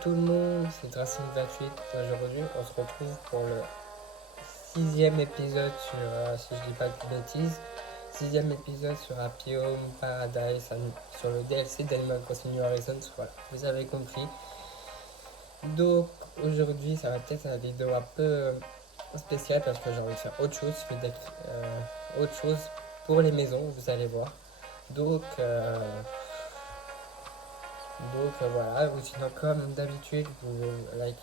tout le monde, c'est Racing28. Aujourd'hui, on se retrouve pour le 6e épisode sur, si je dis pas de bêtises, 6e épisode sur Happy Home Paradise, sur le DLC d'Animal Crossing New Horizons. Voilà, vous avez compris. Donc aujourd'hui, ça va peut-être une vidéo un peu spéciale parce que j'ai envie de faire autre chose. Je vais autre chose pour les maisons, vous allez voir. Donc voilà, ou sinon comme d'habitude, vous likez,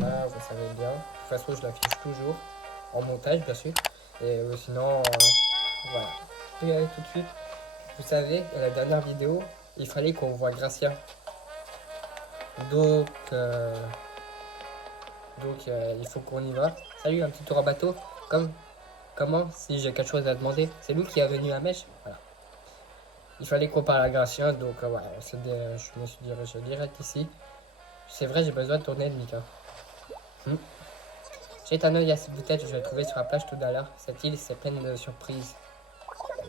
voilà, vous savez bien. De toute façon, je l'affiche toujours, en montage bien sûr. Et sinon, voilà. Je vais y aller tout de suite. Vous savez, à la dernière vidéo, il fallait qu'on voit Gracia. Donc, il faut qu'on y va. Salut, un petit tour en bateau. Comment, si j'ai quelque chose à demander. C'est lui qui est venu à Mèche. Voilà. Il fallait qu'on parle à Gracia, donc voilà, je me suis dirigé direct ici. C'est vrai, j'ai besoin de ton aide, Mika. Jette un œil à cette bouteille que je l'ai trouvée sur la plage tout à l'heure. Cette île, c'est pleine de surprises.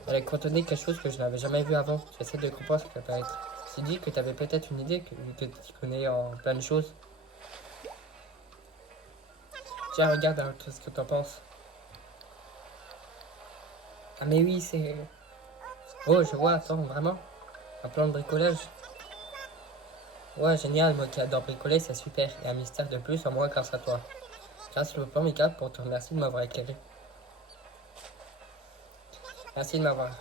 Elle contenait quelque chose que je n'avais jamais vu avant. J'essaie de comprendre ce que ça peut être. Tu dis que tu avais peut-être une idée, vu que tu connais en plein de choses. Tiens, regarde ce que t'en penses. Ah mais oui, c'est... Oh, je vois, attends, vraiment? Un plan de bricolage? Ouais, génial, moi qui adore bricoler, c'est super. Et un mystère de plus en moins grâce à toi. Grâce au plan, Mika, pour te remercier de m'avoir éclairé. Merci de m'avoir.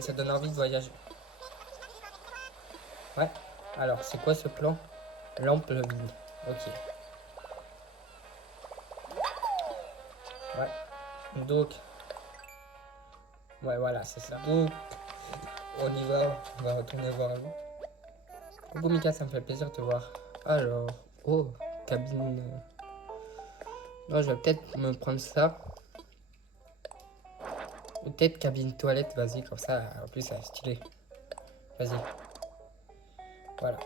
Ça donne envie de voyager. Ouais. Alors, c'est quoi ce plan? Lampe vide. Ok. Ouais. Donc, ouais, voilà, c'est ça. Donc, on y va. On va retourner voir vous. Coucou Mika, ça me fait plaisir de te voir. Alors, oh, cabine. Non, je vais peut-être me prendre ça. Ou peut-être cabine toilette, vas-y, comme ça. En plus, ça stylé. Vas-y. Voilà.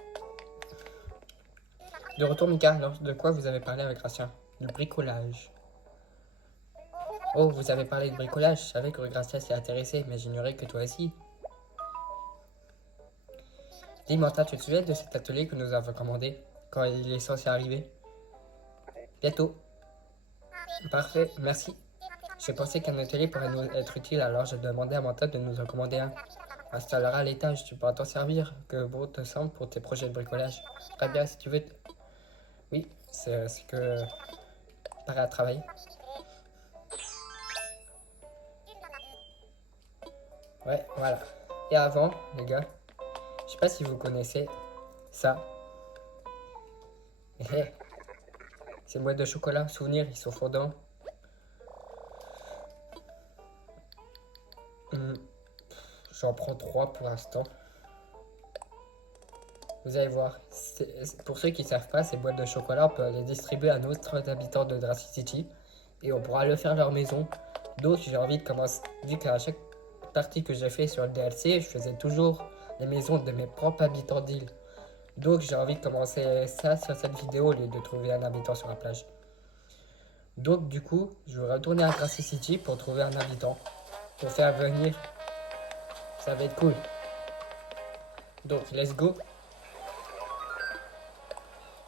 De retour, Mika, alors, de quoi vous avez parlé avec Gracia? Du bricolage. Oh, vous avez parlé de bricolage. Je savais que Gracia s'y intéressait, mais j'ignorais que toi aussi. Dis, Martha, tu te souviens de cet atelier que nous avons commandé quand il est censé arriver? Bientôt. Parfait, merci. J'ai pensé qu'un atelier pourrait nous être utile, alors j'ai demandé à Martha de nous en commander un. Installera à l'étage, tu pourras t'en servir, que bon te semble pour tes projets de bricolage. Très bien, si tu veux. Oui, c'est que... Pareil à travailler. Ouais, voilà. Et avant, les gars, je sais pas si vous connaissez ça. C'est une boîte de chocolat, souvenirs, ils sont fondants. J'en prends 3 pour l'instant. Vous allez voir, pour ceux qui ne savent pas, ces boîtes de chocolat, on peut les distribuer à d'autres habitants de Dracy City et on pourra le faire leur maison. Donc j'ai envie de commencer, vu qu'à chaque partie que j'ai fait sur le DLC, je faisais toujours les maisons de mes propres habitants d'île. Donc j'ai envie de commencer ça sur cette vidéo au lieu de trouver un habitant sur la plage. Donc du coup, je vais retourner à Dracy City pour trouver un habitant, pour faire venir. Ça va être cool. Donc let's go.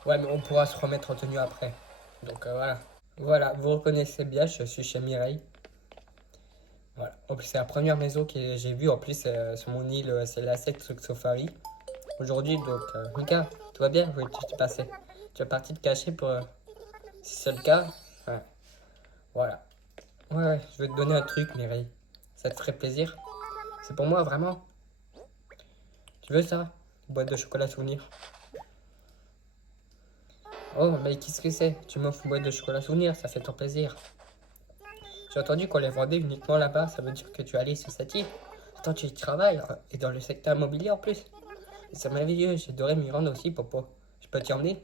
Ouais, mais on pourra se remettre en tenue après. Donc voilà. Voilà, vous reconnaissez bien, je suis chez Mireille. Voilà. En plus, c'est la première maison que j'ai vue. En plus, sur mon île, c'est la secte Safari. Aujourd'hui, donc, Mika, tout va bien? Oui, tu es passé. Tu es parti te cacher pour. Si c'est le cas, ouais. Voilà. Ouais, je vais te donner un truc, Mireille. Ça te ferait plaisir? C'est pour moi, vraiment? Tu veux ça? Une boîte de chocolat souvenir. Oh, mais qu'est-ce que c'est? Tu m'offres une boîte de chocolat souvenir, ça fait ton plaisir. J'ai entendu qu'on les vendait uniquement là-bas, ça veut dire que tu es allé sur cette île. Attends, tu y travailles, et dans le secteur immobilier en plus. C'est merveilleux, j'adorais m'y rendre aussi, Popo. Je peux t'y emmener?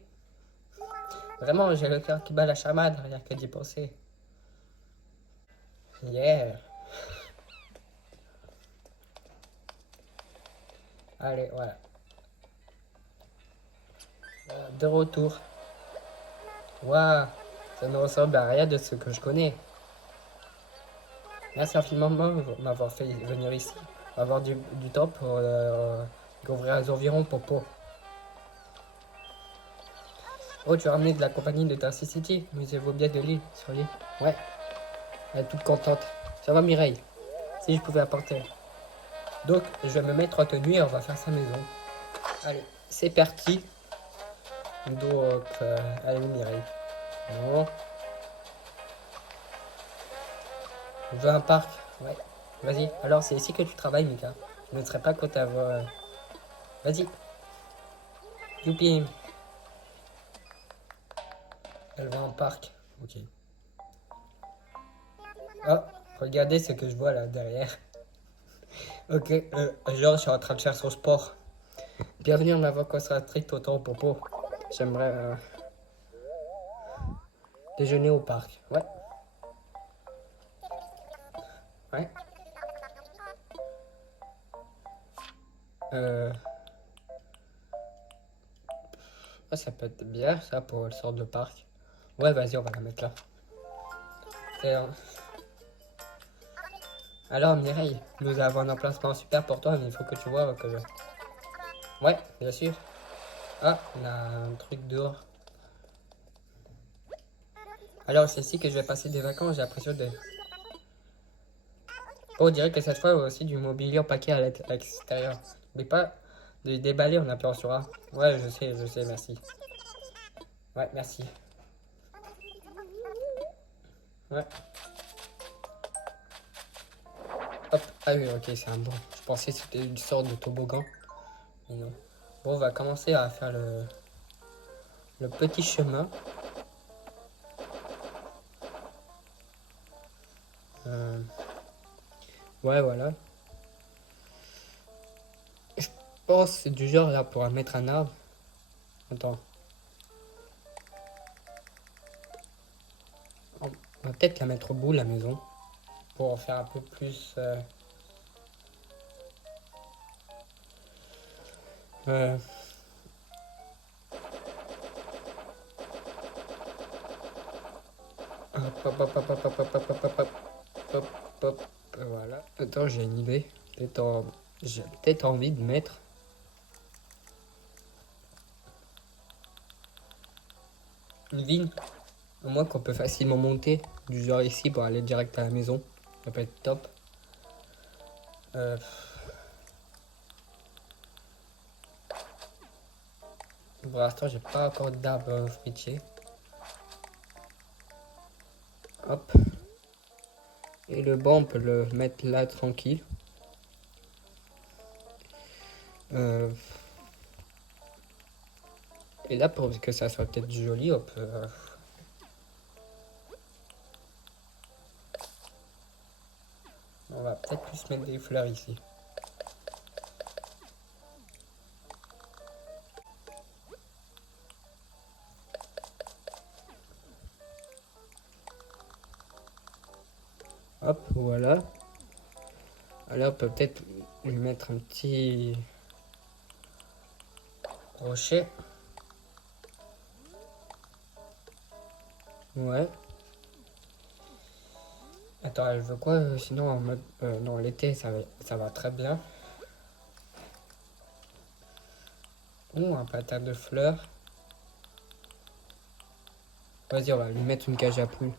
Vraiment, j'ai le cœur qui bat la chamade, rien que d'y penser. Yeah. Allez, voilà. De retour. Waouh, ça ne ressemble à rien de ce que je connais. Merci infiniment de m'avoir fait venir ici, avoir du temps pour découvrir les environs, Popo. Oh, tu as ramené de la compagnie de Darcy City, musée vaut bien de l'île, sur l'île. Ouais, elle est toute contente. Ça va, Mireille? Si je pouvais apporter. Donc, je vais me mettre en tenue et on va faire sa maison. Allez, c'est parti. Donc, allez, Mireille. Bon, je veux un parc. Ouais, vas-y. Alors, c'est ici que tu travailles, Mika. Je ne serais pas contre avoir. Vas-y. Youpi. Elle va en parc. Ok. Oh, regardez ce que je vois là derrière. Ok, genre, je suis en train de faire son sport. Bienvenue en ma vacances strict au temps popo. J'aimerais déjeuner au parc. Ouais, ouais. Euh, ça peut être bien ça pour le sort de parc. Ouais, vas-y, on va la mettre là. Et, alors, Mireille, nous avons un emplacement super pour toi, mais il faut que tu vois que. Ouais, bien sûr. Ah, on a un truc dehors. Alors, c'est ici que je vais passer des vacances, j'ai l'impression de. Oh, on dirait que cette fois, il y a aussi du mobilier empaqué à l'extérieur. Mais pas de déballer, on apercevra. Ouais, je sais, merci. Ouais, merci. Ouais, hop. Ah oui, ok, c'est un bon. Je pensais que c'était une sorte de toboggan. Mais non. Bon, on va commencer à faire le petit chemin. Euh, ouais, voilà. Je pense que c'est du genre là pour mettre un arbre. Attends. On va peut-être la mettre au bout, la maison. Pour en faire un peu plus. Euh, hop, hop, hop, hop, hop, hop, hop, hop, hop, hop, hop, hop. Voilà. Attends, j'ai une idée. J'ai peut-être envie de mettre une vigne. Au moins qu'on peut facilement monter. Du genre ici pour aller direct à la maison. Ça peut être top. Euh, pour l'instant, j'ai pas encore d'arbre fruitier. Hop. Et le banc, on peut le mettre là tranquille. Euh, et là, pour que ça soit peut-être joli, on va peut-être plus mettre des fleurs ici. Hop, voilà. Alors, on peut peut-être lui mettre un petit rocher. Ouais. Attends, elle veut quoi sinon en mode. Non, l'été, ça va très bien. Ouh, un patin de fleurs. Vas-y, on va lui mettre une cage à poules.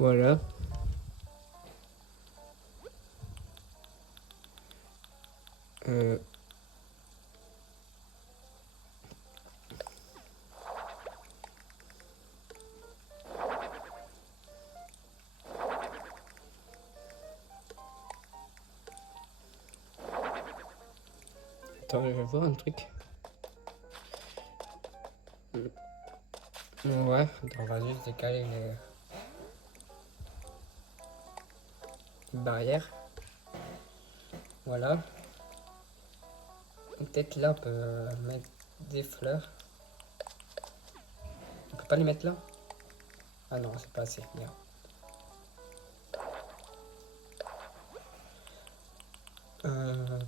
Voilà. Euh, attends, je vais voir un truc. Ouais, attends, on va juste décaler les barrières. Voilà. Peut-être là, on peut mettre des fleurs. On peut pas les mettre là? Ah non, c'est pas assez. Merde. Euh,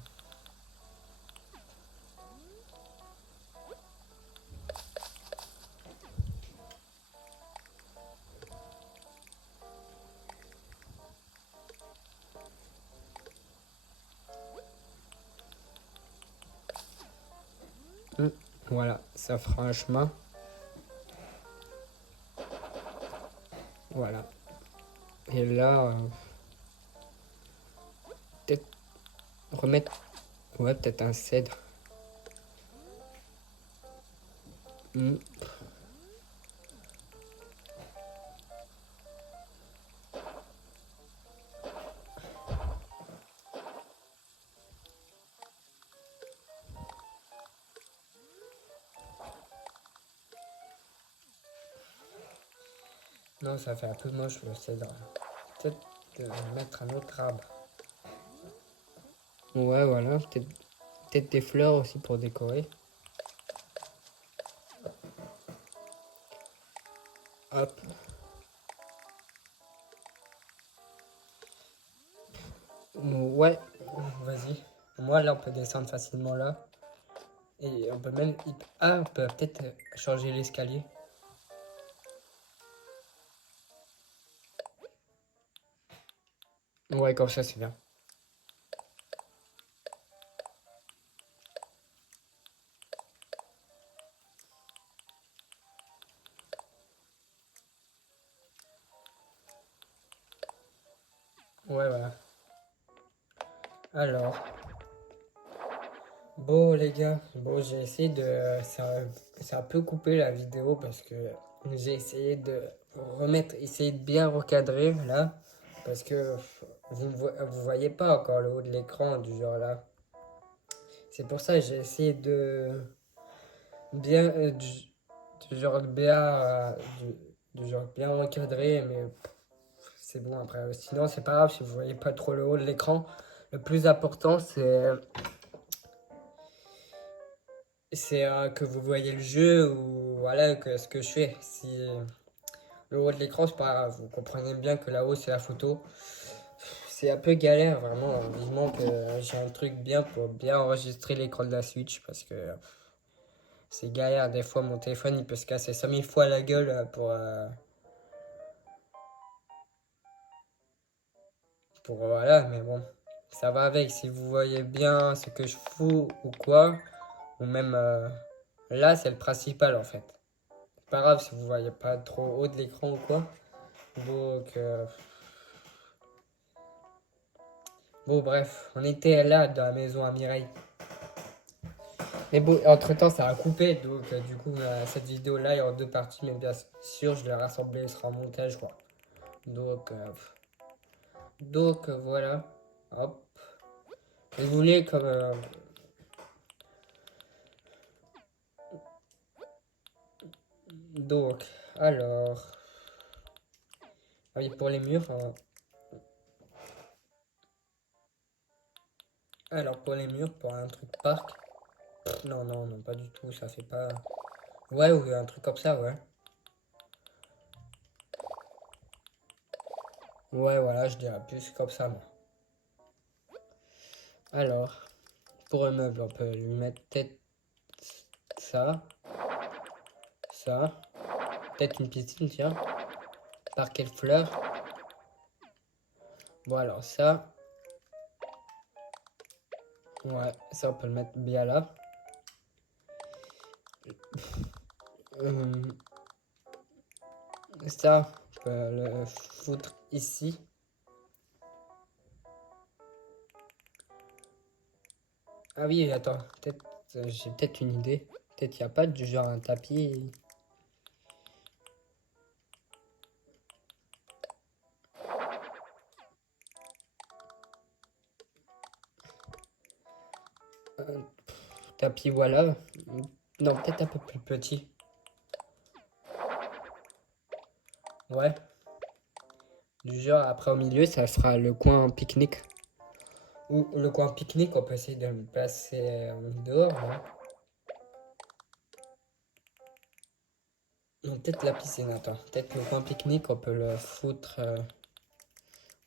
Voilà, ça fera un chemin. Voilà. Et là, peut-être remettre... Ouais, peut-être un cèdre. Hmm. Non, ça fait un peu moche le cèdre. Peut-être mettre un autre arbre. Ouais, voilà. Peut-être des fleurs aussi pour décorer. Hop. Ouais, vas-y. Moi, là, on peut descendre facilement là. Et on peut même... Ah, on peut peut-être changer l'escalier. Ouais, comme ça, c'est bien. Ouais, voilà. Alors, bon, les gars, bon, j'ai essayé de... C'est un peu coupé la vidéo parce que j'ai essayé de essayer de bien recadrer là. Parce que vous voyez pas encore le haut de l'écran du genre là. C'est pour ça que j'ai essayé de bien... du genre bien... du genre bien recadrer, mais c'est bon après. Sinon, c'est pas grave si vous voyez pas trop le haut de l'écran. Le plus important, c'est que vous voyez le jeu ou voilà que ce que je fais. Si le haut de l'écran, c'est pas grave. Vous comprenez bien que là-haut, c'est la photo. C'est un peu galère, vraiment. Vivement que j'ai un truc bien pour bien enregistrer l'écran de la Switch parce que c'est galère. Des fois, mon téléphone, il peut se casser 5000 fois la gueule pour voilà, mais bon. Ça va avec. Si vous voyez bien ce que je fous ou quoi, ou même là, c'est le principal en fait. C'est pas grave si vous voyez pas trop haut de l'écran ou quoi. Donc, bon, bref, on était là dans la maison à Mireille. Mais bon, entre-temps, ça a coupé, donc du coup, cette vidéo-là est en deux parties, mais bien sûr, je l'ai rassemblée, elle sera en montage, quoi. Donc, voilà. Hop. Et vous voulez comme... donc, alors... Ah oui, pour les murs... alors, pour les murs, pour un truc parc... Non, non, non, pas du tout, ça fait pas... Ouais, ou un truc comme ça, ouais. Ouais, voilà, je dirais plus comme ça, moi. Alors, pour un meuble, on peut lui mettre peut-être ça, ça, peut-être une piscine, tiens. Par quelle fleur? Bon, alors ça, ouais, ça on peut le mettre bien là. Euh, ça, on peut le foutre ici. Ah oui, attends, peut-être, j'ai peut-être une idée. Peut-être il n'y a pas du genre un tapis. Un tapis, voilà. Non, peut-être un peu plus petit. Ouais. Du genre, après au milieu, ça sera le coin pique-nique. Ou le coin pique-nique, on peut essayer de le placer dehors, hein. Non, peut-être la piscine, attends. Peut-être le coin pique-nique, on peut le foutre.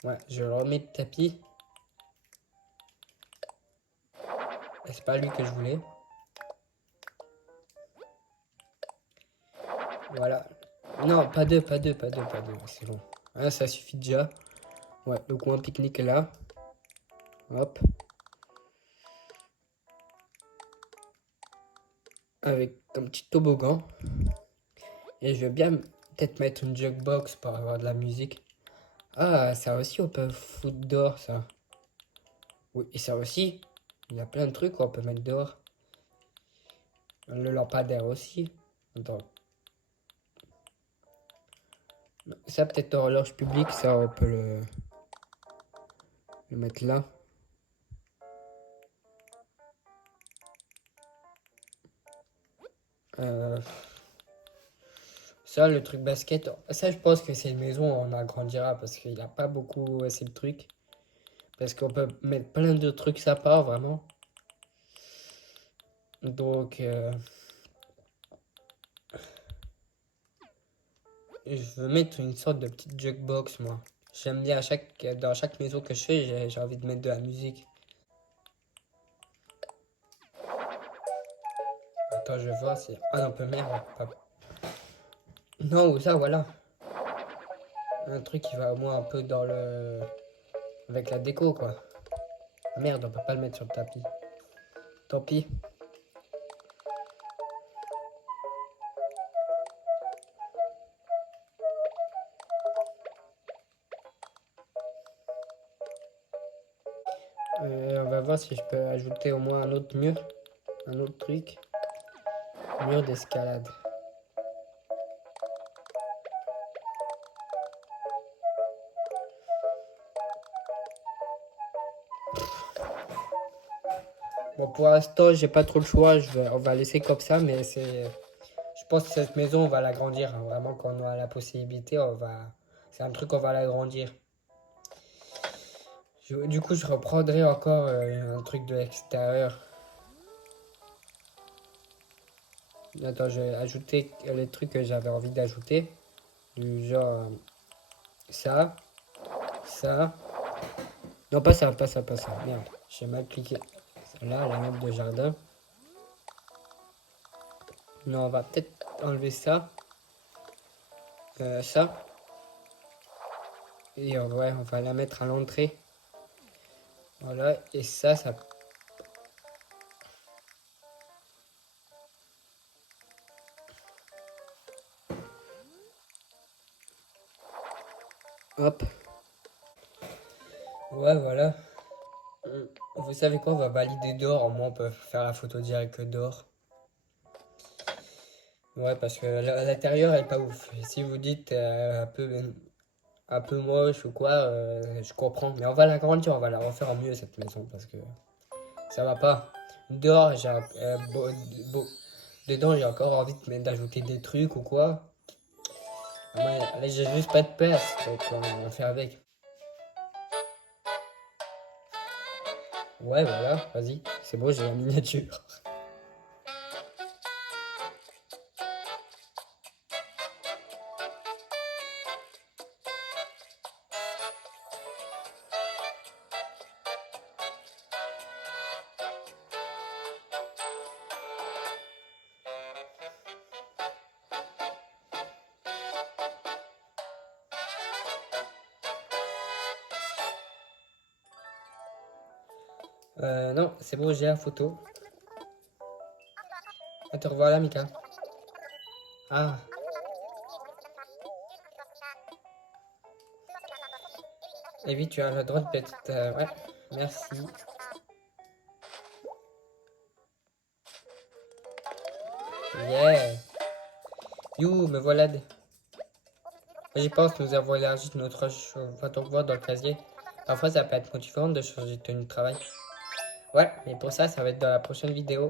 Ouais, je le remets de tapis. C'est pas lui que je voulais. Voilà. Non, pas deux, pas deux, pas deux, pas deux. C'est bon. Ah, ça suffit déjà. Ouais, le coin pique-nique est là. Hop. avec un petit toboggan. Et je vais bien peut-être mettre une jukebox pour avoir de la musique. Ah, ça aussi, on peut foutre dehors, ça. Oui, et ça aussi, il y a plein de trucs qu'on peut mettre dehors. Le lampadaire aussi. Attends. Ça, peut-être horloge publique, ça, on peut le mettre là. Euh, Ça, le truc basket, ça, je pense que c'est une maison, on agrandira parce qu'il n'y a pas beaucoup, c'est le truc. Parce qu'on peut mettre plein de trucs sympas, vraiment. Donc, je veux mettre une sorte de petite jukebox, moi. J'aime bien dans chaque maison que je fais, j'ai envie de mettre de la musique. Attends, je vois, c'est. Ah non, peu merde. Non, ou ça, voilà. Un truc qui va au moins un peu dans le. Avec la déco, quoi. Ah, merde, on peut pas le mettre sur le tapis. Tant pis. On va voir si je peux ajouter au moins un autre mur. Un autre truc. Mur d'escalade. Bon, pour l'instant, j'ai pas trop le choix. On va laisser comme ça, mais c'est. Je pense que cette maison, on va l'agrandir, hein. Vraiment, quand on a la possibilité, on va. C'est un truc, on va l'agrandir. Du coup, je reprendrai encore un truc de l'extérieur. Attends, je vais ajouter les trucs que j'avais envie d'ajouter. Du genre ça, ça. Non, pas ça, pas ça, pas ça. Merde, j'ai mal cliqué. Là, la lampe de jardin. Non, on va peut-être enlever ça. Ça. Et ouais, on va la mettre à l'entrée. Voilà, et ça. Hop. Ouais, voilà. Vous savez quoi, on va valider dehors. Au moins, on peut faire la photo directe dehors. Ouais, parce que l'intérieur est pas ouf. Si vous dites un peu moche ou quoi, je comprends. Mais on va l'agrandir, on va la refaire en mieux cette maison parce que ça va pas. Dehors, dedans, j'ai encore envie d'ajouter des trucs ou quoi. Ouais, là, j'ai juste pas de place, donc on fait avec. Ouais, voilà, vas-y, c'est bon, j'ai la miniature. Non, c'est bon, j'ai la photo. Ah, te revoilà, Mika. Ah, et oui, tu as le droit de petite. Ouais, merci. Yeah. You, me voilà. J'y pense, nous avons élargi notre voie dans le casier. Parfois, ça peut être motivant de changer de tenue de travail. Ouais, mais pour ça, ça va être dans la prochaine vidéo.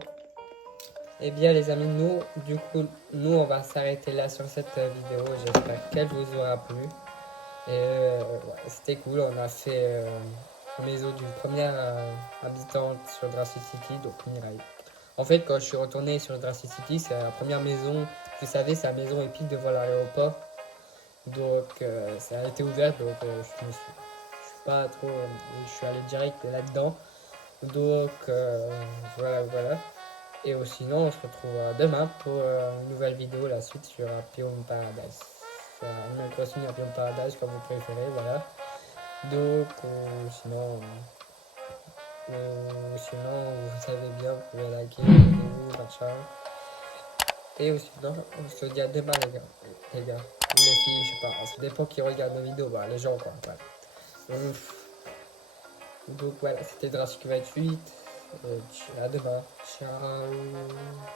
Eh bien, les amis, du coup, on va s'arrêter là sur cette vidéo. J'espère qu'elle vous aura plu. Et ouais, c'était cool. On a fait la maison d'une première habitante sur Dracy City, donc Mirai. En fait, quand je suis retourné sur Dracy City, c'est la première maison. Vous savez, c'est la maison épique devant l'aéroport. Donc, ça a été ouvert. Donc, je suis pas trop. Je suis allé direct là-dedans. Donc, voilà. Et sinon, on se retrouve demain pour une nouvelle vidéo, la suite sur Pyome Paradise. Animal Crossing Pyome Paradise, comme vous préférez, voilà. Donc, sinon, vous savez bien, vous pouvez liker la vidéo, machin. Et aussi, non, on se dit à demain, les gars. Les gars. Ou les filles, je sais pas. Ça dépend qui regarde nos vidéos. Bah, les gens, quoi. Voilà. Donc voilà, c'était Jurassic 28. À demain. Ciao.